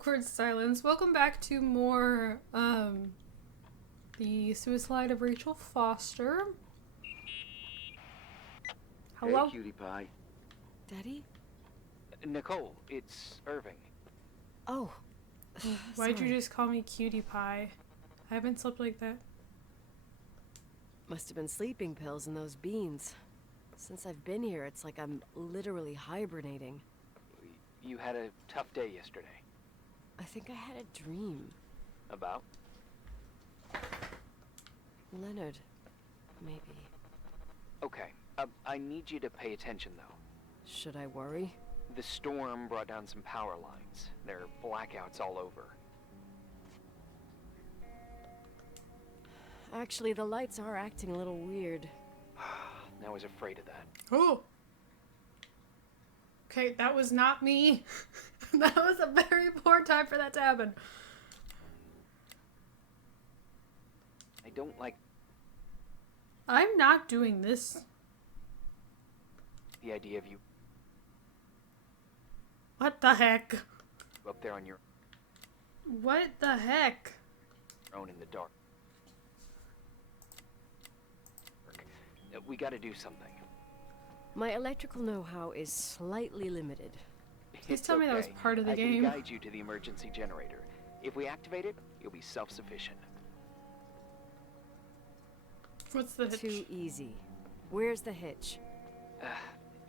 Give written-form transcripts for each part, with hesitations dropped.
awkward silence. Welcome back to more, the Suislide of Rachel Foster. Hello? Hey, cutie pie. Daddy? Nicole, it's Irving. Oh. Why'd you sorry. just call me cutie pie? I haven't slept like that. Must have been sleeping pills and those beans. Since I've been here, it's like I'm literally hibernating. You had a tough day yesterday. I think I had a dream. About? Leonard, maybe. Okay, I need you to pay attention, though. Should I worry? The storm brought down some power lines. There are blackouts all over. Actually, the lights are acting a little weird. I was afraid of that. Oh! Okay, that was not me. That was a very poor time for that to happen. I don't like I'm not doing this. the idea of you What the heck? up there on your What the heck? own in the dark. We gotta do something. My electrical know-how is slightly limited. Please tell me that was part of the I game. can guide you to the emergency generator. If we activate it, you'll be self-sufficient. What's the hitch? Too easy. Where's the hitch?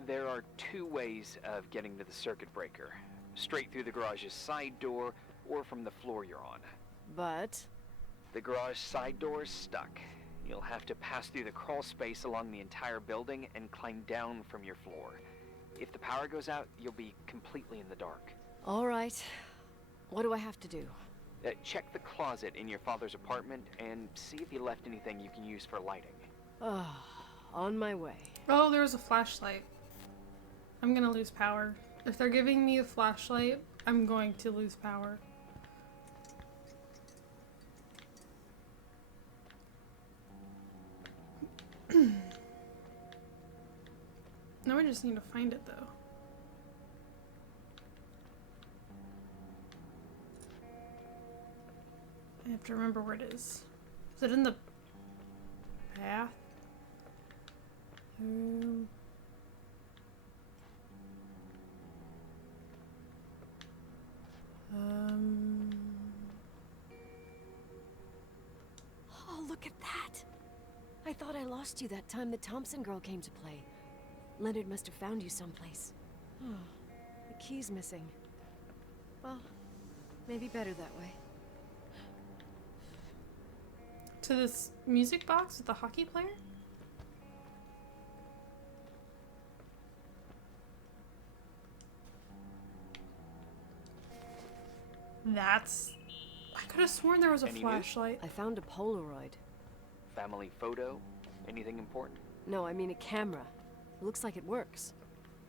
There are two ways of getting to the circuit breaker. Straight through the garage's side door, or from the floor you're on. But... The garage side door is stuck. You'll have to pass through the crawl space along the entire building and climb down from your floor. If the power goes out, you'll be completely in the dark. all right. What do I have to do? Check the closet in your father's apartment and see if he left anything you can use for lighting. On my way. Oh, there was a flashlight. I'm gonna lose power. If they're giving me a flashlight, I'm going to lose power. Now I just need to find it though. I have to remember where it is. Is it in the path? Oh, look at that! I thought I lost you that time the Thompson girl came to play. Leonard must have found you someplace. Oh, the key's missing. Well, maybe better that way. To this music box with the hockey player? That's... I could have sworn there was a Any news? flashlight. I found a Polaroid. Family photo? Anything important? No, I mean a camera. Looks like it works.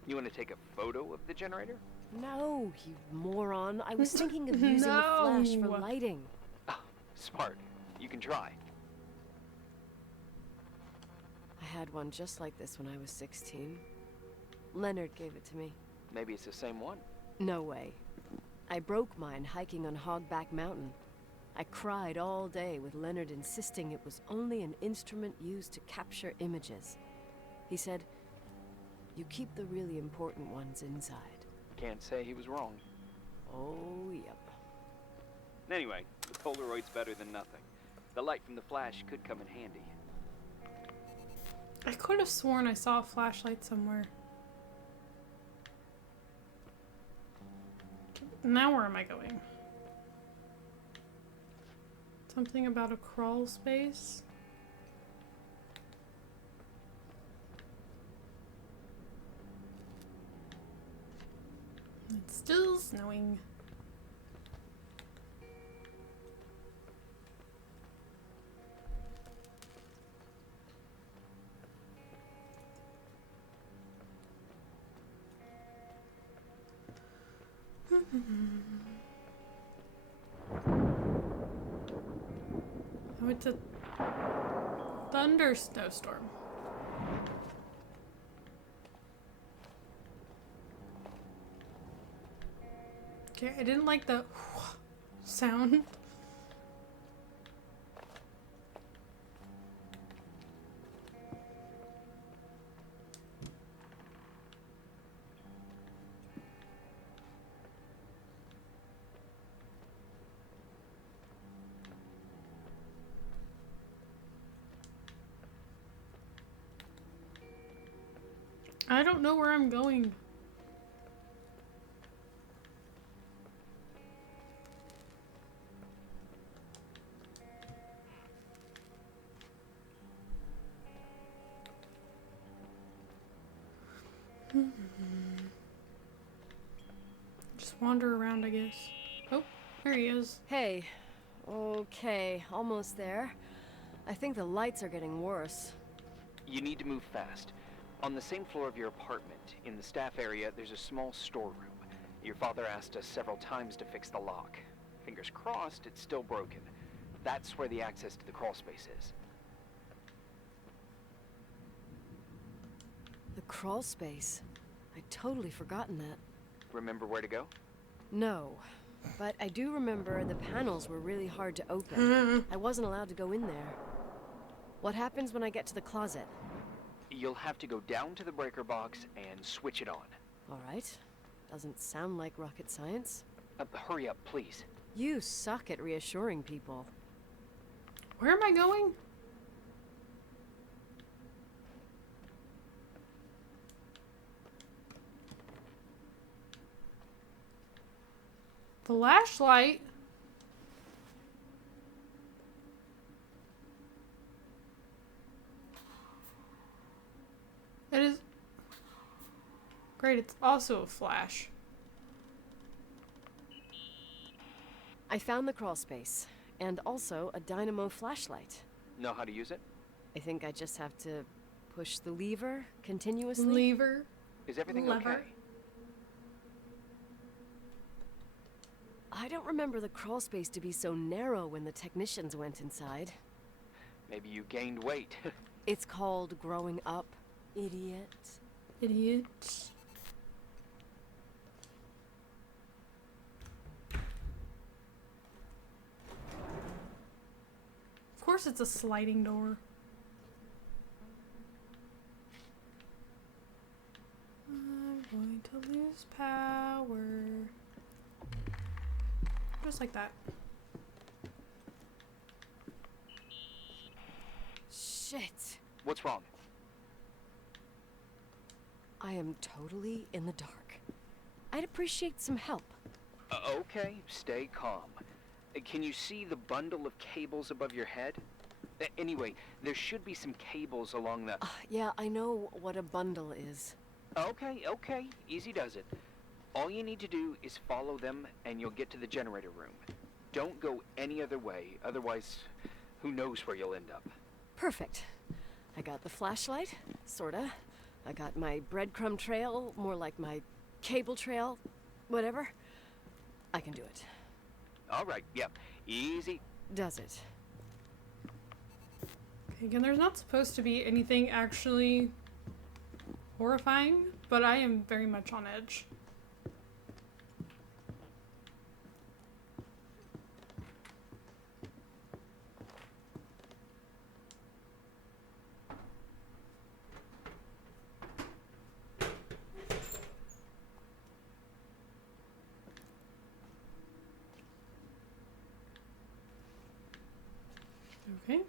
You want to take a photo of the generator? No, you moron. I was thinking of using the flash for No. lighting. Oh, smart. You can try. I had one just like this when I was 16. Leonard gave it to me. Maybe it's the same one. No way. I broke mine hiking on Hogback Mountain. I cried all day with Leonard insisting it was only an instrument used to capture images. He said, "You keep the really important ones inside." Can't say he was wrong. Oh, yep. Anyway, the Polaroid's better than nothing. The light from the flash could come in handy. I could have sworn I saw a flashlight somewhere. Now where am I going? Something about a crawl space? It's still snowing. Oh, it's a thunder snowstorm. Okay, I didn't like the sound. I don't know where I'm going. Just wander around, I guess. Oh, there he is. Hey. Okay, almost there. I think the lights are getting worse. You need to move fast. On the same floor of your apartment, in the staff area, there's a small storeroom. Your father asked us several times to fix the lock. Fingers crossed, it's still broken. That's where the access to the crawl space is. The crawl space. I'd totally forgotten that. Remember where to go? No. But I do remember the panels were really hard to open. I wasn't allowed to go in there. What happens when I get to the closet? You'll have to go down to the breaker box and switch it on. All right. Doesn't sound like rocket science. Hurry up, please. You suck at reassuring people. Where am I going? Flashlight? It is... Great, it's also a flash. I found the crawl space, and also a dynamo flashlight. Know how to use it? I think I just have to push the lever continuously. Lever. Is everything Lever. okay? I don't remember the crawl space to be so narrow when the technicians went inside. Maybe you gained weight. It's called growing up, idiot. Idiot. Of course it's a sliding door. I'm going to lose power. Just like that. Shit. What's wrong? I am totally in the dark. I'd appreciate some help. Okay, stay calm. Can you see the bundle of cables above your head? Anyway, there should be some cables along the... Yeah, I know what a bundle is. Okay, easy does it. All you need to do is follow them and you'll get to the generator room. Don't go any other way, otherwise who knows where you'll end up. Perfect. I got the flashlight, sorta. I got my breadcrumb trail, more like my cable trail, whatever. I can do it. All right, yep, easy. Does it? Okay, again, there's not supposed to be anything actually horrifying, but I am very much on edge. Okay.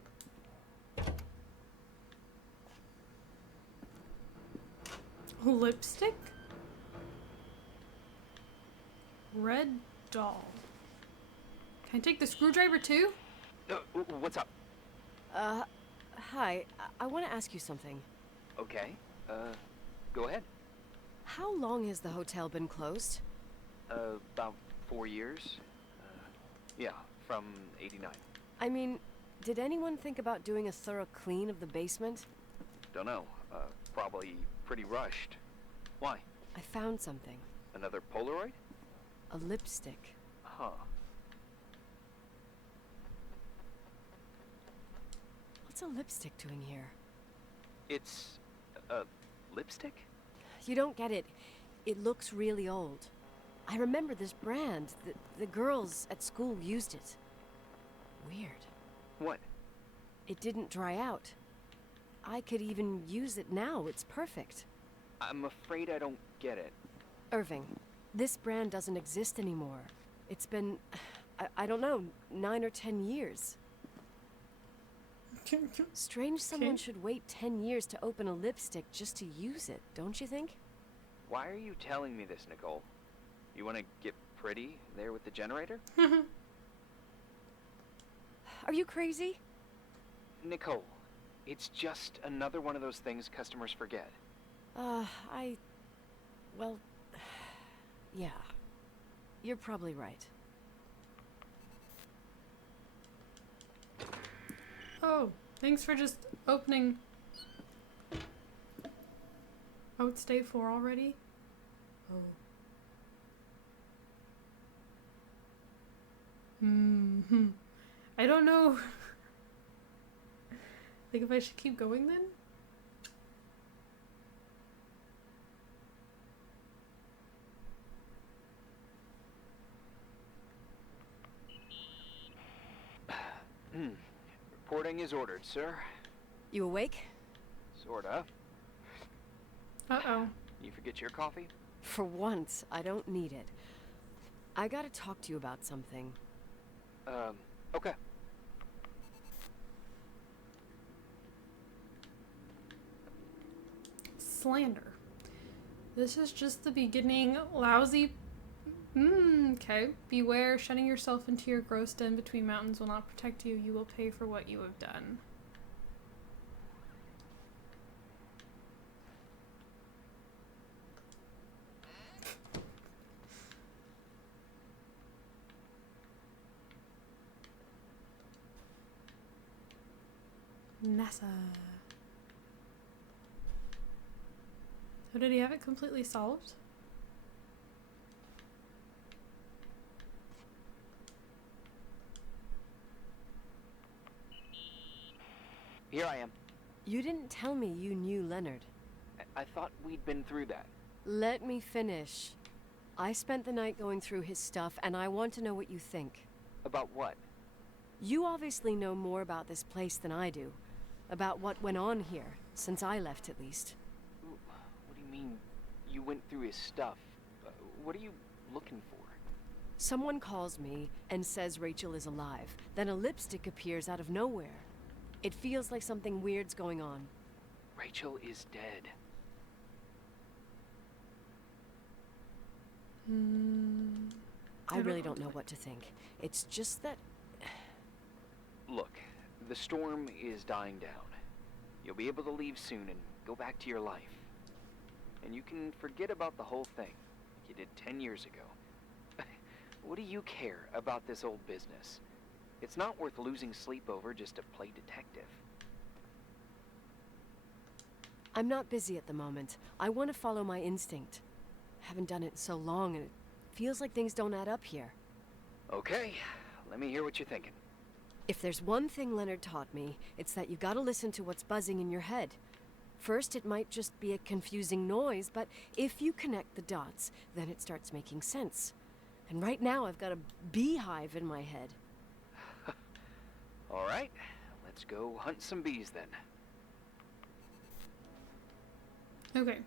Lipstick? Red doll. Can I take the screwdriver too? What's up? Hi. I want to ask you something. Okay, go ahead. How long has the hotel been closed? About 4 years. Yeah, from 89. I mean, did anyone think about doing a thorough clean of the basement? Don't know, probably pretty rushed. Why? I found something. Another Polaroid? A lipstick. Huh. What's a lipstick doing here? It's a lipstick? You don't get it. It looks really old. I remember this brand. The girls at school used it. Weird. What? It didn't dry out. I could even use it now. It's perfect. I'm afraid I don't get it. Irving, this brand doesn't exist anymore. It's been, I don't know, 9 or 10 years. Strange someone should wait 10 years to open a lipstick just to use it, don't you think? Why are you telling me this, Nicole? You want to get pretty there with the generator? Are you crazy? Nicole, it's just another one of those things customers forget. Well, yeah. You're probably right. Oh, thanks for just opening. Oh, it's day 4 already? Oh. I don't know. Think if I should keep going then? Reporting is ordered, sir. You awake? Sorta. Uh-oh. You forget your coffee? For once, I don't need it. I gotta talk to you about something. Okay. Slander. This is just the beginning. Lousy. Okay. Beware, shutting yourself into your gross den between mountains will not protect you. You will pay for what you have done. NASA. Oh, did he have it completely solved? Here I am. You didn't tell me you knew Leonard. I thought we'd been through that. Let me finish. I spent the night going through his stuff, and I want to know what you think. About what? You obviously know more about this place than I do. About what went on here, since I left at least. What do you mean, you went through his stuff? What are you looking for? Someone calls me and says Rachel is alive. Then a lipstick appears out of nowhere. It feels like something weird's going on. Rachel is dead. I really don't know what to think. It's just that... Look, the storm is dying down. You'll be able to leave soon and go back to your life. And you can forget about the whole thing, like you did 10 years ago. What do you care about this old business? It's not worth losing sleep over just to play detective. I'm not busy at the moment. I want to follow my instinct. Haven't done it in so long, and it feels like things don't add up here. Okay, let me hear what you're thinking. If there's one thing Leonard taught me, it's that you gotta listen to what's buzzing in your head. First, it might just be a confusing noise, but if you connect the dots, then it starts making sense. And right now, I've got a beehive in my head. All right, let's go hunt some bees then. Okay.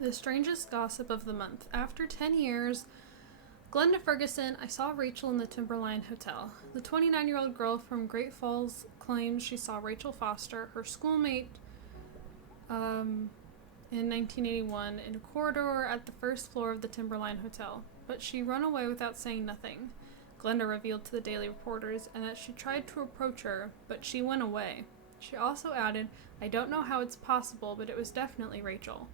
The strangest gossip of the month. After 10 years, Glenda Ferguson, I saw Rachel in the Timberline Hotel. The 29-year-old girl from Great Falls claims she saw Rachel Foster, her schoolmate, in 1981 in a corridor at the first floor of the Timberline Hotel. But she ran away without saying nothing. Glenda revealed to the Daily Reporters and that she tried to approach her, but she went away. She also added, I don't know how it's possible, but it was definitely Rachel.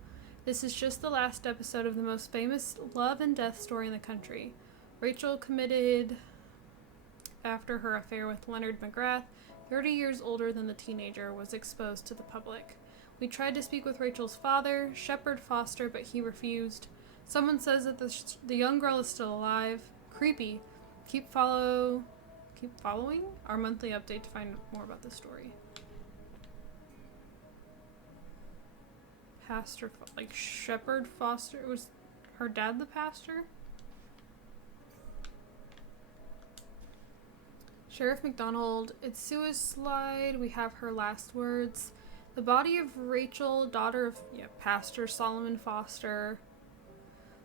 This is just the last episode of the most famous love and death story in the country. Rachel committed after her affair with Leonard McGrath, 30 years older than the teenager, was exposed to the public. We tried to speak with Rachel's father, Shepard Foster, but he refused. Someone says that the young girl is still alive. Creepy. Keep following our monthly update to find more about the story. Pastor, like Shepard Foster, it was Her dad, the pastor? Sheriff McDonald, it's Suislide. We have her last words. The body of Rachel, daughter of Pastor Solomon Foster,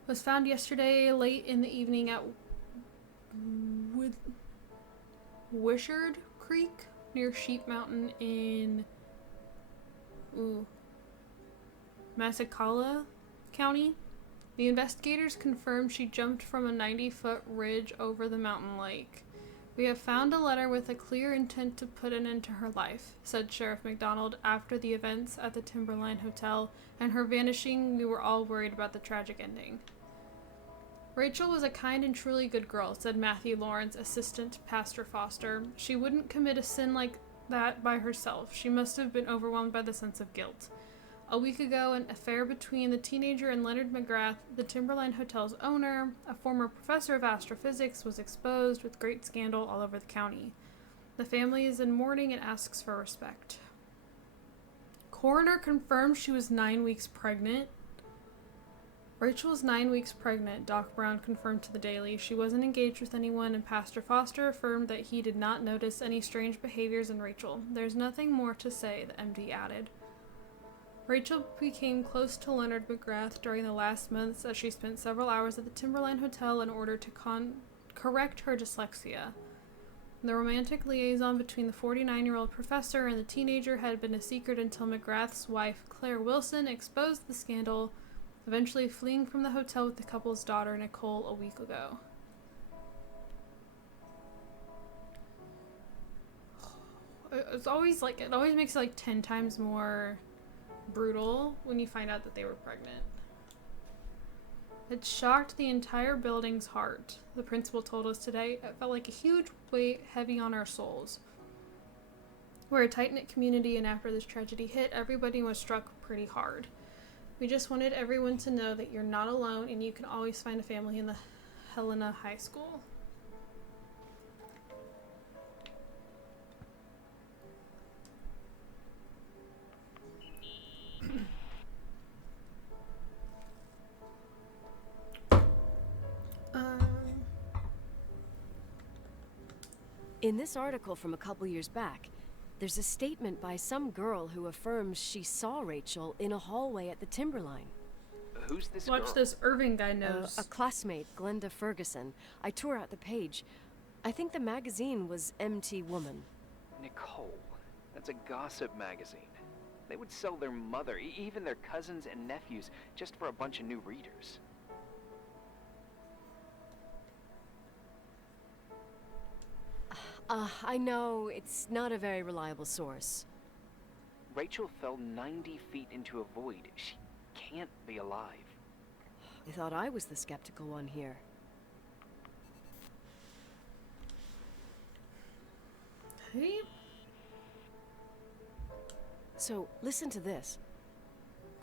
was found yesterday late in the evening at Wishard Creek near Sheep Mountain in Massachusetts County. The investigators confirmed she jumped from a 90-foot ridge over the mountain lake. We have found a letter with a clear intent to put an end to her life, said Sheriff McDonald after the events at the Timberline Hotel and her vanishing. We were all worried about the tragic ending. Rachel was a kind and truly good girl, said Matthew Lawrence, assistant Pastor Foster. She wouldn't commit a sin like that by herself. She must have been overwhelmed by the sense of guilt. A week ago, an affair between the teenager and Leonard McGrath, the Timberline Hotel's owner, a former professor of astrophysics, was exposed with great scandal all over the county. The family is in mourning and asks for respect. Coroner confirmed she was 9 weeks pregnant. Rachel was 9 weeks pregnant, Doc Brown confirmed to the Daily. She wasn't engaged with anyone, and Pastor Foster affirmed that he did not notice any strange behaviors in Rachel. There's nothing more to say, the MD added. Rachel became close to Leonard McGrath during the last months as she spent several hours at the Timberline Hotel in order to correct her dyslexia. The romantic liaison between the 49-year-old professor and the teenager had been a secret until McGrath's wife, Claire Wilson, exposed the scandal, eventually fleeing from the hotel with the couple's daughter, Nicole, a week ago. It always makes it 10 times more brutal when you find out that they were pregnant. It shocked the entire building's heart, the principal told us today. It felt like a huge weight heavy on our souls. We're a tight-knit community, and after this tragedy hit, everybody was struck pretty hard. We just wanted everyone to know that you're not alone and you can always find a family in the Helena High School. In this article from a couple years back, there's a statement by some girl who affirms she saw Rachel in a hallway at the Timberline. Who's this girl? Watch this Irving guy knows. A classmate, Glenda Ferguson. I tore out the page. I think the magazine was MT Woman. Nicole. That's a gossip magazine. They would sell their mother, even their cousins and nephews, just for a bunch of new readers. I know it's not a very reliable source. Rachel fell 90 feet into a void. She can't be alive. I thought I was the skeptical one here. Hey? So, listen to this.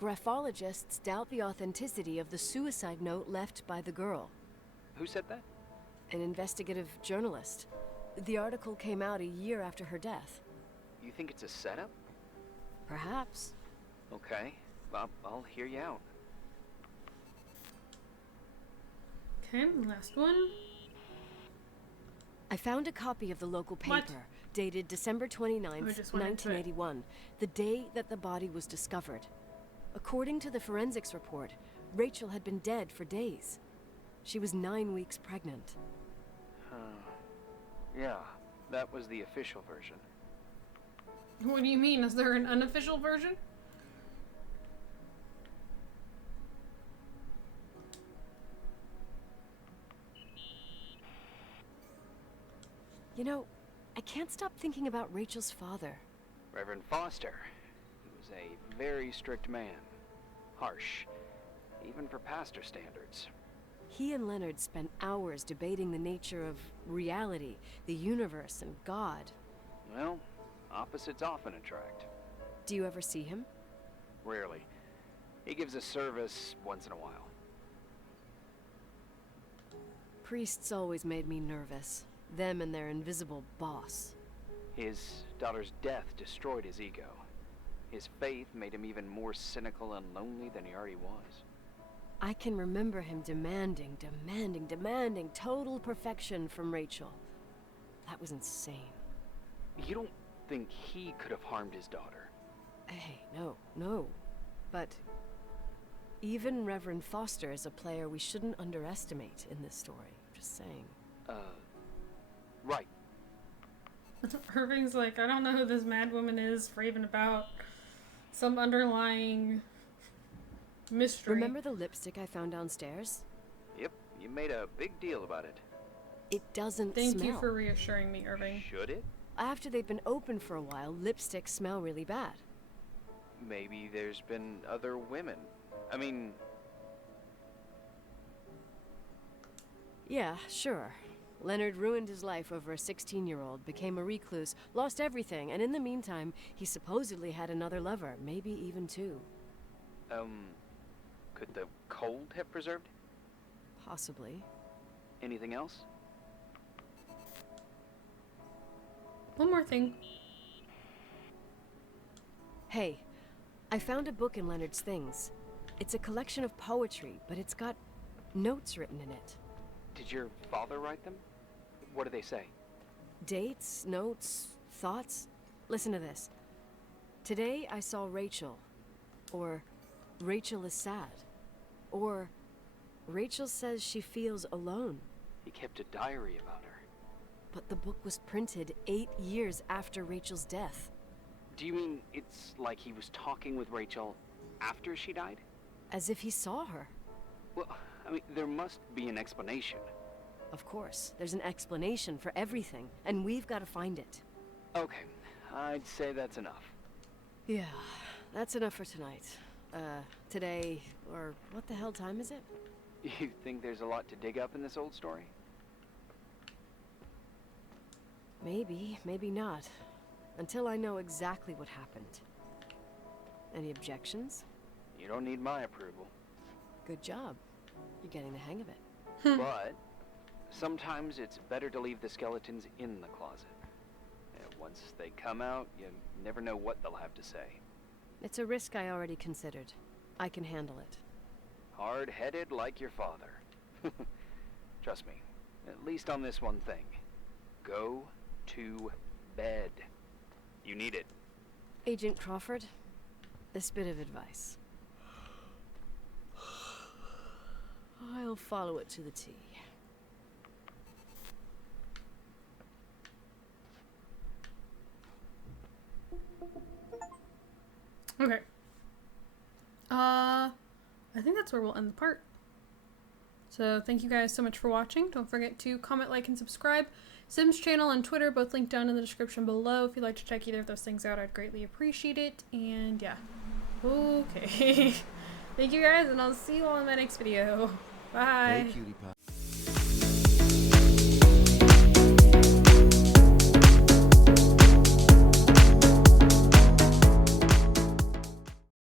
Graphologists doubt the authenticity of the suicide note left by the girl. Who said that? An investigative journalist. The article came out a year after her death. You think it's a setup? Perhaps. Okay, I'll hear you out. Okay, last one. I found a copy of the local paper, What? dated December 29th, I just went into it. 1981, the day that the body was discovered. According to the forensics report, Rachel had been dead for days. She was 9 weeks pregnant. Yeah, that was the official version. What do you mean? Is there an unofficial version? You know, I can't stop thinking about Rachel's father. Reverend Foster. He was a very strict man. Harsh, even for pastor standards. He and Leonard spent hours debating the nature of reality, the universe, and God. Well, opposites often attract. Do you ever see him? Rarely. He gives a service once in a while. Priests always made me nervous. Them and their invisible boss. His daughter's death destroyed his ego. His faith made him even more cynical and lonely than he already was. I can remember him demanding total perfection from Rachel. That was insane. You don't think he could have harmed his daughter? Hey, no. But even Reverend Foster is a player we shouldn't underestimate in this story. Just saying. Right. Irving's like, I don't know who this mad woman is raving about some underlying mystery. Remember the lipstick I found downstairs? Yep, you made a big deal about it. It doesn't Thank smell. you for reassuring me, Irving. Should it? After they've been open for a while, lipsticks smell really bad. Maybe there's been other women. I mean... Yeah, sure. Leonard ruined his life over a 16-year-old, became a recluse, lost everything, and in the meantime, he supposedly had another lover, maybe even two. Could the cold have preserved? Possibly. Anything else? One more thing. Hey, I found a book in Leonard's things. It's a collection of poetry, but it's got notes written in it. Did your father write them? What do they say? Dates, notes, thoughts. Listen to this. Today I saw Rachel. Or Rachel is sad. Or Rachel says she feels alone. He kept a diary about her. But the book was printed 8 years after Rachel's death. Do you mean it's like he was talking with Rachel after she died? As if he saw her. Well, I mean, there must be an explanation. Of course, there's an explanation for everything, and we've got to find it. Okay, I'd say that's enough. Yeah, that's enough for tonight. Today, or what the hell time is it? You think there's a lot to dig up in this old story? Maybe, maybe not. Until I know exactly what happened. Any objections? You don't need my approval. Good job. You're getting the hang of it. But sometimes it's better to leave the skeletons in the closet. Once they come out, you never know what they'll have to say. It's a risk I already considered. I can handle it. Hard-headed like your father. Trust me, at least on this one thing. Go to bed. You need it. Agent Crawford, this bit of advice. I'll follow it to the T. Okay. I think that's where we'll end the part. So thank you guys so much for watching. Don't forget to comment, like, and subscribe. Sim's channel and Twitter, both linked down in the description below. If you'd like to check either of those things out, I'd greatly appreciate it. And yeah. Okay. Thank you guys, and I'll see you all in my next video. Bye. Hey, cutie pie.